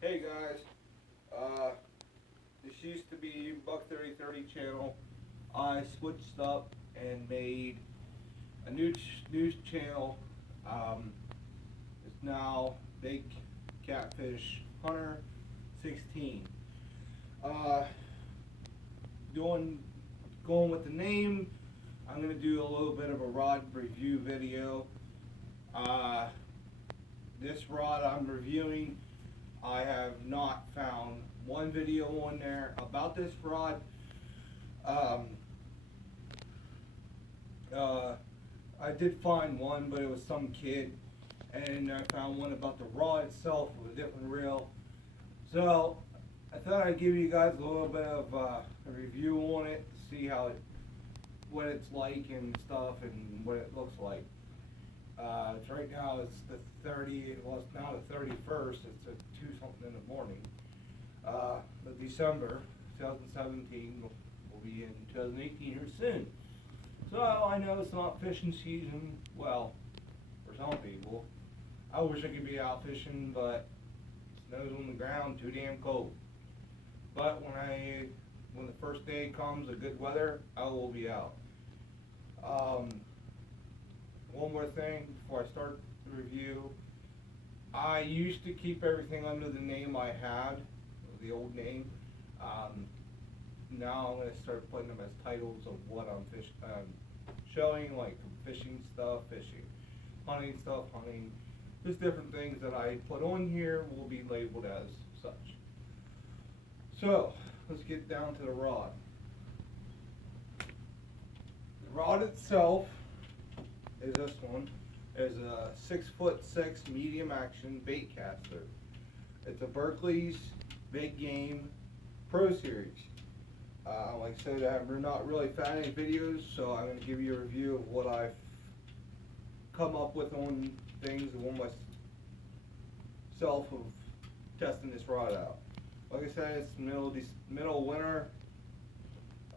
Hey guys, this used to be Buck 3030 channel. I switched up and made a new news channel. Um, it's now Big Catfish Hunter 16. Uh, doing going with the name. I'm gonna do a little bit of a rod review video. Uh, this rod I'm reviewing, I have not found one video on there about this rod. Um, uh, I did find one, but it was some kid, and I found one about the rod itself with a different reel. So I thought I'd give you guys a little bit of a review on it, see what it's like and stuff, and what it looks like. It's right now it's the 30th, well it's now the 31st, it's at 2 something in the morning. But December 2017 will be in 2018 here soon. So I know it's not fishing season, well, for some people. I wish I could be out fishing, but snow's on the ground, too damn cold. But when the first day comes of good weather, I will be out. One more thing before I start the review. I used to keep everything under the name I had, the old name. Now I'm going to start putting them as titles of what I'm showing, like fishing stuff, fishing, hunting stuff, hunting. Just different things that I put on here will be labeled as such. So let's get down to the rod. The rod itself is this one. Is a 6'6" medium action bait caster. It's a Berkley's Big Game Pro Series. Like I said, we're not really fan of videos, so I'm going to give you a review of what I've come up with on things and on myself of testing this rod out. Like I said, it's middle winter.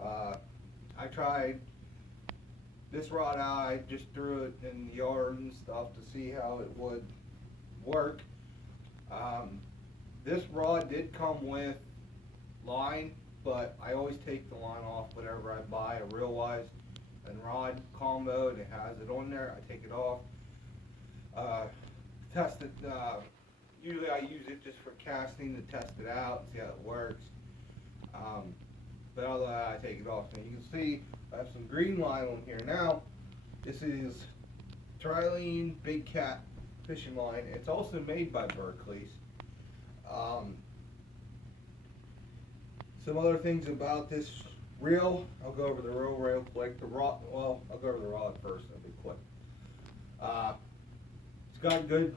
I tried this rod out. I just threw it in the yard and stuff to see how it would work. This rod did come with line, but I always take the line off whenever I buy a reel-wise and rod combo, and it has it on there. I take it off. Test it. Usually I use it just for casting to test it out and see how it works. But other than that, I take it off. And you can see I have some green line on here. Now, this is Trilene Big Cat fishing line. It's also made by Berkley's. Some other things about this reel. I'll go over the reel real quick. The rod. Well, I'll go over the rod first. That'll be quick. It's got good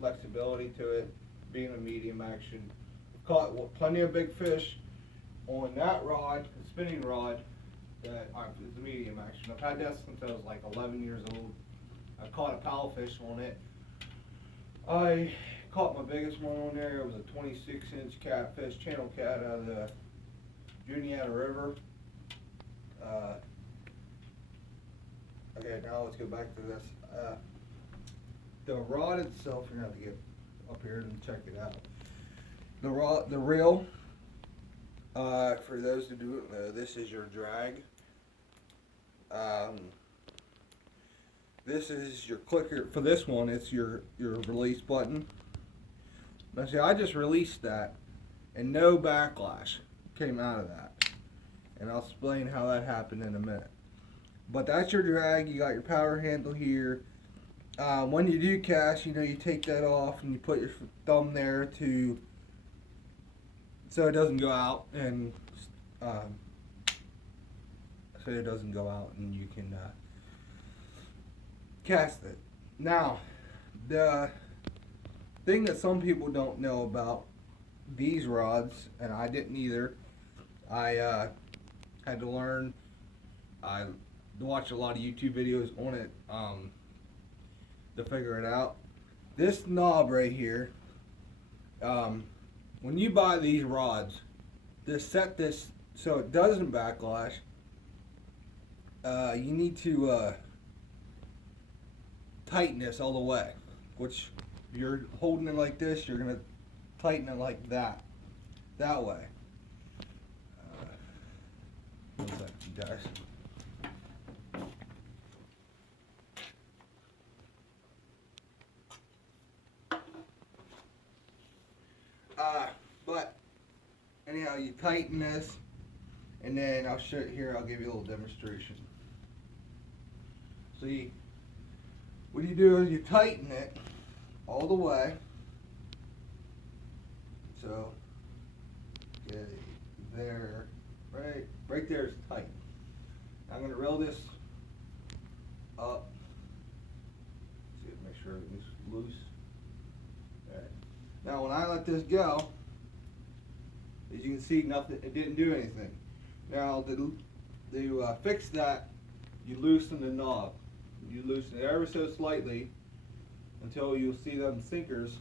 flexibility to it, being a medium action. Caught plenty of big fish on that rod, the spinning rod, that is a medium action. I've had that since I was like 11 years old. I caught a paddlefish on it. I caught my biggest one on there. It was a 26-inch catfish, channel cat out of the Juniata River. Okay, now let's go back to this. The rod itself, you're gonna have to get up here and check it out. The reel, for those who don't know, this is your drag. This is your clicker. For this one, it's your release button. Now see, I just released that, and no backlash came out of that. And I'll explain how that happened in a minute. But that's your drag. You got your power handle here. When you do cast, you take that off and you put your thumb there so it doesn't go out, and you can cast it. Now, the thing that some people don't know about these rods, and I didn't either, I had to learn. I watched a lot of YouTube videos on it to figure it out. This knob right here, when you buy these rods, to set this so it doesn't backlash, you need to tighten this all the way, which If you're holding it like this, you're gonna tighten it like that way. One second, you guys. But anyhow, you tighten this, and then I'll show it here. I'll give you a little demonstration. So what you do is you tighten it all the way. So okay, there, right there is tight. I'm going to reel this up. See, make sure it's loose. Okay. Now, when I let this go, as you can see, nothing. It didn't do anything. Now, to fix that, you loosen the knob. You loosen it ever so slightly until you'll see them sinkers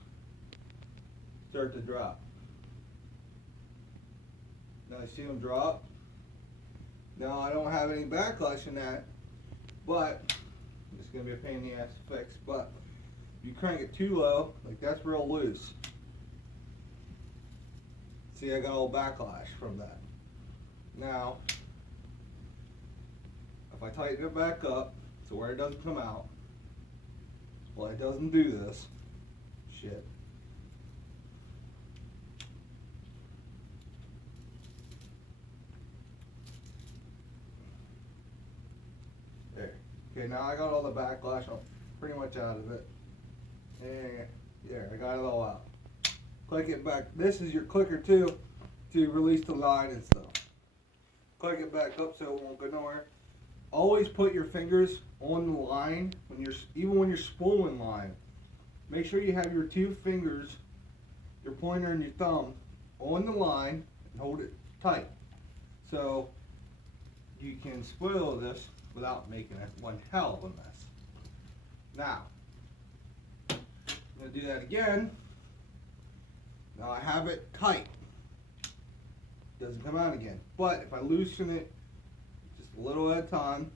start to drop. Now you see them drop. Now I don't have any backlash in that, but it's going to be a pain in the ass to fix. But if you crank it too low, like that's real loose. See, I got a little backlash from that. Now, if I tighten it back up to where it doesn't come out, well, it doesn't do this. Shit. There. Okay, now I got all the backlash pretty much out of it. And there, I got it all out. Click it back. This is your clicker too, to release the line and stuff. Click it back up so it won't go nowhere. Always put your fingers on the line even when you're spooling line. Make sure you have your two fingers, your pointer and your thumb, on the line and hold it tight, so you can spoil this without making it one hell of a mess. Now, I'm going to do that again. Now I have it tight. Doesn't come out again. But if I loosen it just a little at a time,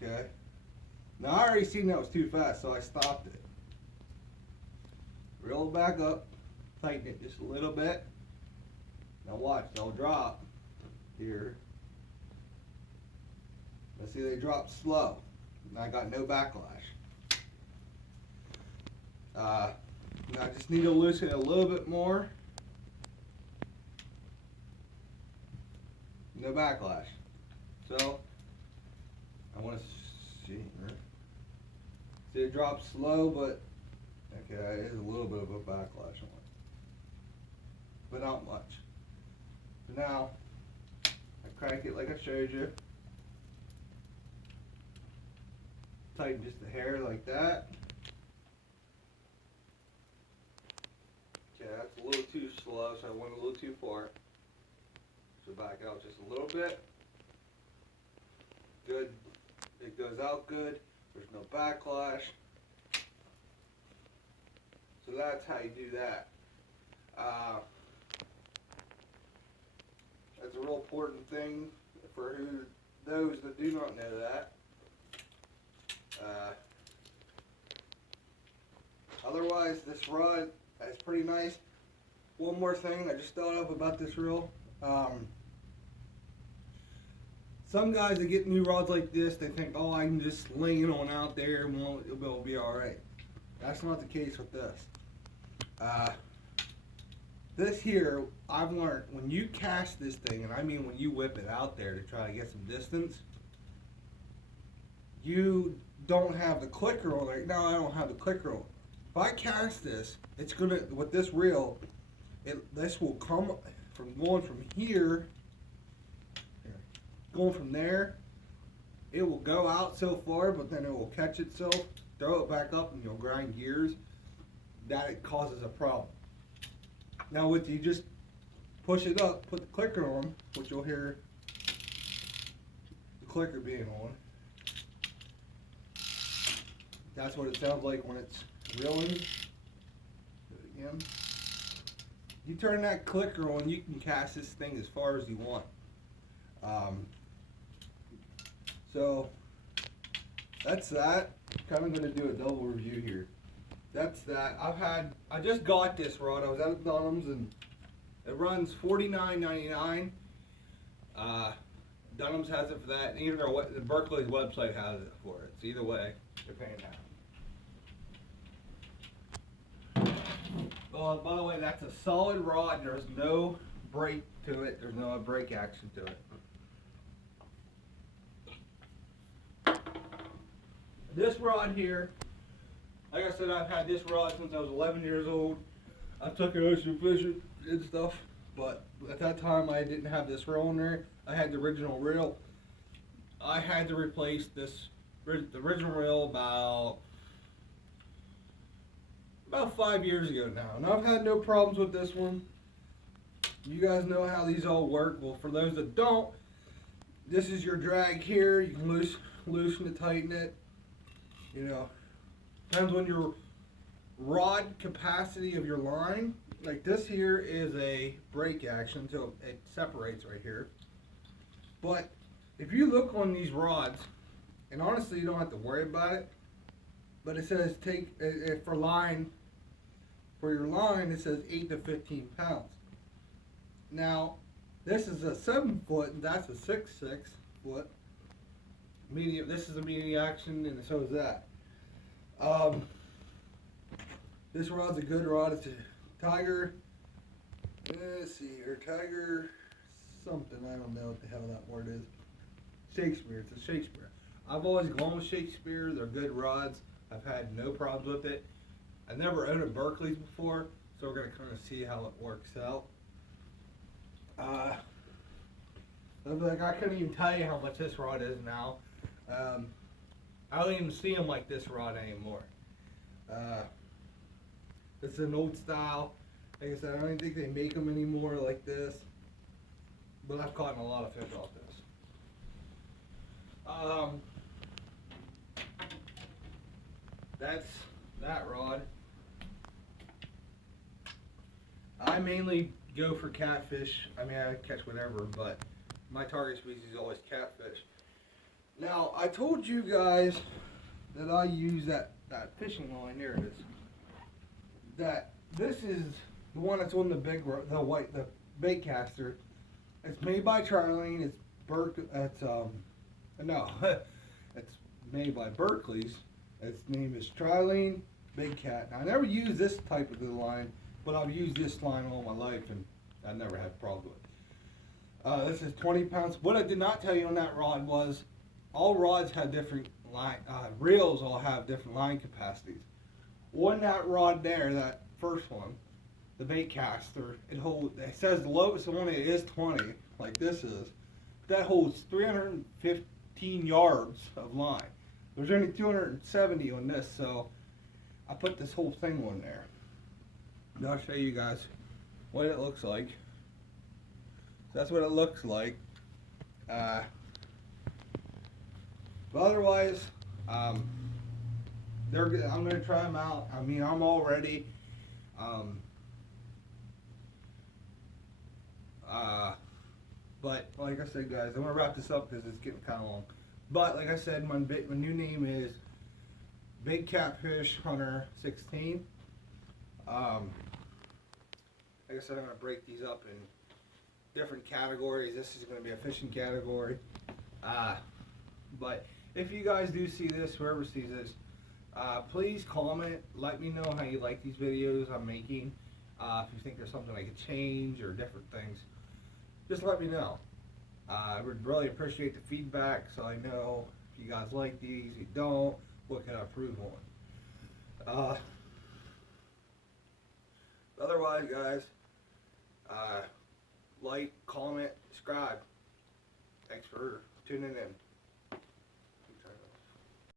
okay. Now I already seen that was too fast, so I stopped it. Reel it back up, tighten it just a little bit. Now watch, they'll drop here. Let's see, they drop slow. And I got no backlash. Now I just need to loosen it a little bit more. No backlash. So I want to see. See, it drops slow, but okay, there's a little bit of a backlash on it, but not much. So now I crank it like I showed you. Tighten just a hair like that. Okay, that's a little too slow, so I went a little too far. So back out just a little bit. Good. It goes out good. There's no backlash. So that's how you do that. That's a real important thing for those that do not know that. Otherwise, this rod is pretty nice. One more thing I just thought of about this reel. Some guys that get new rods like this, they think, oh, I can just sling it on out there and it'll be alright. That's not the case with this. This here, I've learned, when you cast this thing, and I mean when you whip it out there to try to get some distance, you don't have the clicker on. Like, no, I don't have the clicker on. If I cast this, it's gonna, with this reel, this will come from going from here, going from there, it will go out so far, but then it will catch itself, throw it back up, and you'll grind gears. That it causes a problem. Now, with you just push it up, put the clicker on, which you'll hear the clicker being on. That's what it sounds like when it's reeling. Do it again. You turn that clicker on, you can cast this thing as far as you want. So that's that. Kind of gonna do a double review here. That's that. I just got this rod. I was at Dunham's and it runs $49.99. Dunham's has it for that, and even the Berkeley's website has it for it. It's either way, you're paying that. By the way, that's a solid rod. There's no break to it. There's no break action to it. This rod here, like I said, I've had this rod since I was 11 years old. I took it ocean fishing and stuff, but at that time I didn't have this reel in there. I had the original reel. I had to replace the original reel about 5 years ago now, and I've had no problems with this one. You guys know how these all work. Well, for those that don't, this is your drag here. You can loosen it, tighten it. You know, depends on your rod capacity of your line. Like this here is a break action, so it separates right here. But if you look on these rods, and honestly you don't have to worry about it, but it says for your line it says 8 to 15 pounds. Now this is a 7 foot and that's a 6.6 foot medium. This is a medium action and so is that. This rod's a good rod. It's a Tiger. Let's see here, Tiger something. I don't know what the hell that word is. Shakespeare. It's a Shakespeare. I've always gone with Shakespeare. They're good rods. I've had no problems with it. I've never owned a Berkeley's before, so we're gonna kind of see how it works out. Like I couldn't even tell you how much this rod is now. I don't even see them like this rod anymore. It's an old style. Like I said, I don't even think they make them anymore like this. But I've caught a lot of fish off this. That's that rod. I mainly go for catfish. I mean, I catch whatever, but my target species is always catfish. Now, I told you guys that I use that fishing line. Here it is. That this is the one that's on the bait caster. It's made by Trilene. It's it's made by Berkeley's. Its name is Trilene Big Cat. Now I never used this type of the line, but I've used this line all my life and I never had a problem with it. This is 20 pounds. What I did not tell you on that rod was all rods have different line. Reels all have different line capacities. On that rod there, that first one, the bait caster, it says the lowest one it is 20, like this is. That holds 315 yards of line. There's only 270 on this, so I put this whole thing on there. Now I'll show you guys what it looks like. So that's what it looks like. But otherwise, they're good. I'm gonna try them out. I mean, I'm all ready. But like I said, guys, I'm gonna wrap this up because it's getting kind of long. But like I said, my new name is Big Catfish Hunter 16. Like I said, I'm gonna break these up in different categories. This is gonna be a fishing category. But if you guys do see this, whoever sees this, please comment. Let me know how you like these videos I'm making. If you think there's something I could change or different things, just let me know. I would really appreciate the feedback so I know if you guys like these, you don't, what can I improve on. Otherwise, guys, like, comment, subscribe. Thanks for tuning in.